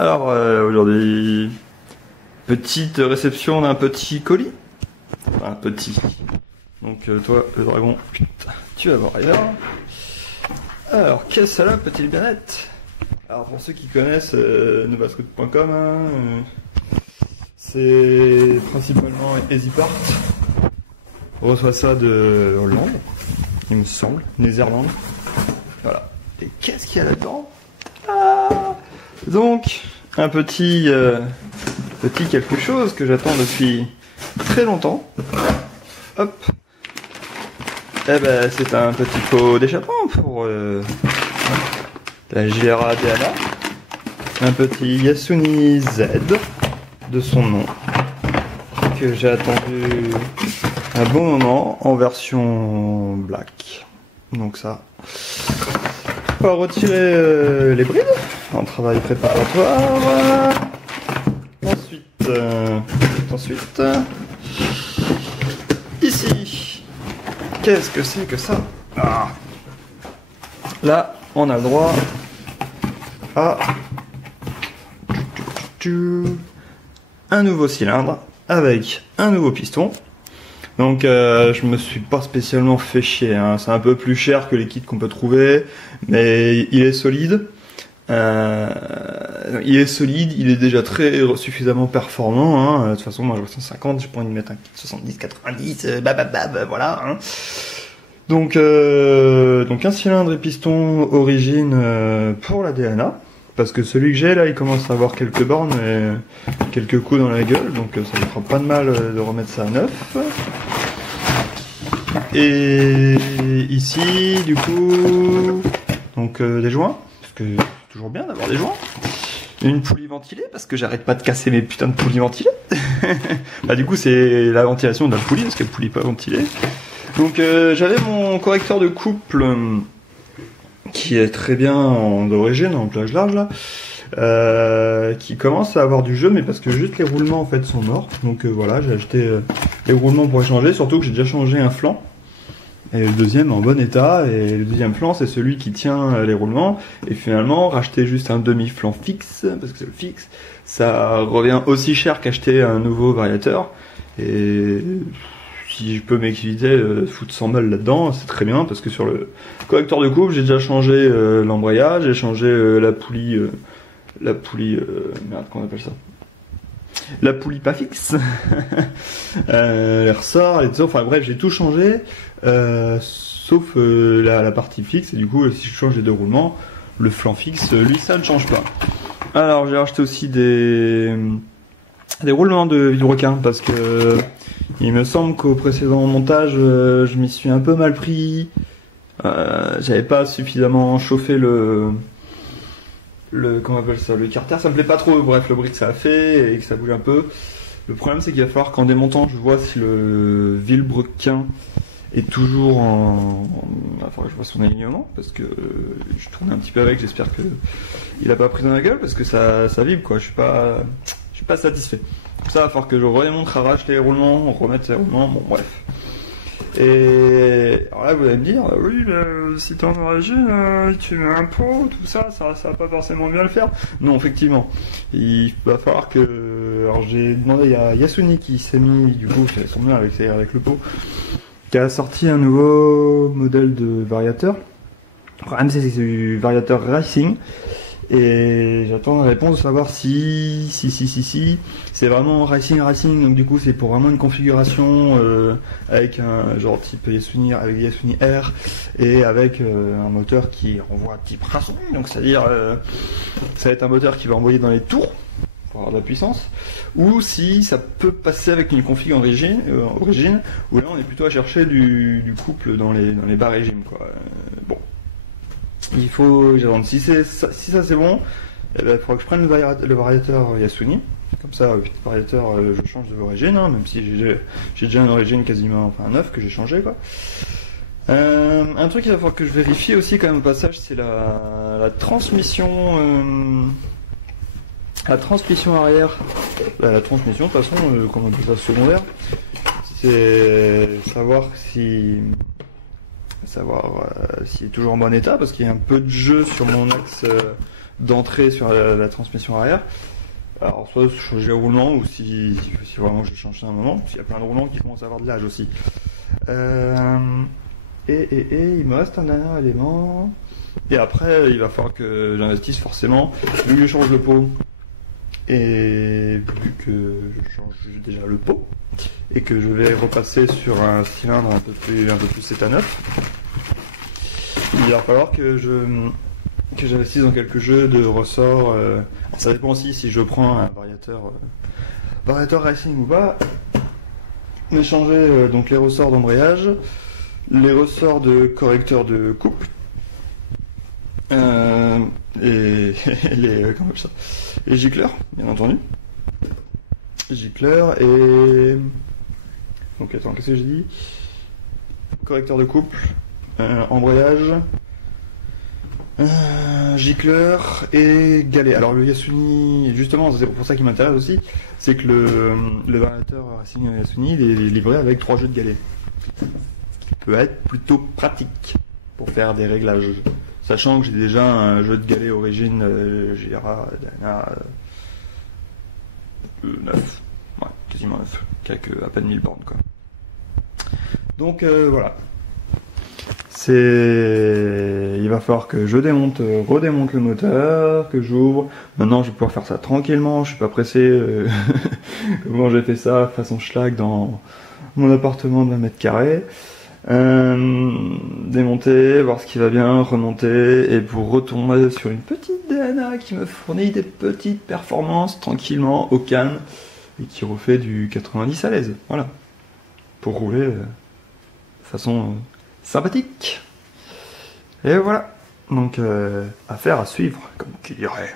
Alors aujourd'hui, petite réception d'un petit colis. Enfin petit. Donc toi, le dragon, putain, tu vas voir ailleurs. Alors, qu'est-ce que ça là, petite biennette? Alors pour ceux qui connaissent novascout.com, c'est principalement EasyPart. On reçoit ça de Hollande, il me semble, Néerlande. Voilà. Et qu'est-ce qu'il y a là-dedans? Donc, un petit quelque chose que j'attends depuis très longtemps. Hop. Eh ben, c'est un petit pot d'échappement pour la JRA Dana. Un petit Yasuni Z de son nom que j'ai attendu un bon moment en version black. Donc ça, on va retirer les brides en travail préparatoire. Ensuite, ici, qu'est-ce que c'est que ça? Là, on a le droit à un nouveau cylindre avec un nouveau piston. Donc je me suis pas spécialement fait chier, hein. C'est un peu plus cher que les kits qu'on peut trouver, mais il est solide. Il est déjà suffisamment performant, hein. De toute façon, moi je vois 150, j'ai pas envie de mettre un kit 70, 90, voilà. Hein. Donc un cylindre et piston origine pour la DNA. Parce que celui que j'ai là, il commence à avoir quelques bornes et quelques coups dans la gueule, donc ça ne fera pas de mal de remettre ça à neuf. Et ici, du coup, donc des joints, parce que c'est toujours bien d'avoir des joints. Une poulie ventilée, parce que j'arrête pas de casser mes putains de poulies ventilées. Bah du coup, c'est la ventilation de la poulie, parce qu'elle poulie pas ventilée. Donc j'avais mon correcteur de couple qui est très bien d'origine, en plage large là, qui commence à avoir du jeu, mais parce que juste les roulements en fait sont morts. Donc voilà, j'ai acheté les roulements pour échanger, surtout que j'ai déjà changé un flanc. Et le deuxième est en bon état, et le deuxième flanc c'est celui qui tient les roulements. Et finalement, racheter juste un demi-flanc fixe, parce que c'est le fixe, ça revient aussi cher qu'acheter un nouveau variateur. Et si je peux m'éviter foutre 100 balles là-dedans, c'est très bien, parce que sur le correcteur de couple, j'ai déjà changé l'embrayage, j'ai changé la poulie, merde, comment on appelle ça? La poulie pas fixe, les ressorts, les dessous, enfin bref, j'ai tout changé, sauf la partie fixe, et du coup, si je change les deux roulements, le flanc fixe, lui, ça ne change pas. Alors, j'ai acheté aussi des roulements de vilebrequin, parce que il me semble qu'au précédent montage, je m'y suis un peu mal pris. J'avais pas suffisamment chauffé comment on appelle ça, le carter, ça me plaît pas trop. Bref, le bruit que ça a fait et que ça bouge un peu. Le problème, c'est qu'il va falloir qu'en démontant, je vois si le vilebrequin est toujours il va falloir que je vois son alignement, parce que je tournais un petit peu avec, j'espère que il a pas pris dans la gueule, parce que ça vibre quoi. Je suis pas satisfait. Ça va falloir que je redémonte, racheter les roulements, remettre les roulements, bon bref. Et alors là vous allez me dire, oui mais si t'es en origine, tu mets un pot, tout ça va pas forcément bien le faire. Non, effectivement, il va falloir que... Alors j'ai demandé à Yasuni qui s'est mis, du coup, c'est son bien avec le pot, qui a sorti un nouveau modèle de variateur. Alors, c'est du variateur Racing. Et j'attends la réponse de savoir si c'est vraiment racing, donc du coup c'est pour vraiment une configuration avec un genre type Yasuni, avec Yasuni R, et avec un moteur qui renvoie type Racing, donc c'est-à-dire ça va être un moteur qui va envoyer dans les tours pour avoir de la puissance, ou si ça peut passer avec une config origine, où là on est plutôt à chercher du couple dans les bas régimes quoi. Bon. Il faut, si ça c'est bon, il faudra que je prenne le variateur Yasuni. Comme ça, le variateur, je change de l'origine, hein, même si j'ai déjà une origine quasiment, enfin un neuf que j'ai changé quoi. Un truc qu'il va falloir que je vérifie aussi quand même au passage, c'est la transmission arrière. La transmission, de toute façon, comme on appelle ça secondaire, c'est savoir s'il est toujours en bon état, parce qu'il y a un peu de jeu sur mon axe d'entrée sur la transmission arrière. Alors soit changer le roulement ou si vraiment je change ça à un moment, parce qu'il y a plein de roulants qui commencent à avoir de l'âge aussi. Il me reste un dernier élément. Et après, il va falloir que j'investisse forcément, vu que je change le pot, et vu que je change déjà le pot, et que je vais repasser sur un cylindre un peu plus étanneuf, il va falloir que j'investisse dans quelques jeux de ressorts. Ça dépend aussi si je prends un variateur racing ou pas. Mais changer donc les ressorts d'embrayage, les ressorts de correcteur de couple, et les gicleurs, bien entendu. Gicleurs et... Donc attends, qu'est-ce que j'ai dit? Correcteur de couple, embrayage, gicleur et galet. Alors le Yasuni, justement, c'est pour ça qu'il m'intéresse aussi, c'est que le variateur Racing Yasuni il est livré avec 3 jeux de galets. Ce qui peut être plutôt pratique pour faire des réglages. Sachant que j'ai déjà un jeu de galets origine JRA Dana 9. Ouais, quasiment 9. Avec à peine 1000 bornes quoi. Donc voilà. Il va falloir que je redémonte le moteur, que j'ouvre. Maintenant, je vais pouvoir faire ça tranquillement. Je suis pas pressé. Comment j'ai fait ça façon schlag dans mon appartement de 20 mètres carrés. Démonter, voir ce qui va bien, remonter, et pour retomber sur une petite DNA qui me fournit des petites performances tranquillement, au calme, et qui refait du 90 à l'aise. Voilà. Pour rouler de façon sympathique. Et voilà. Donc, affaire à suivre, comme tu dirais.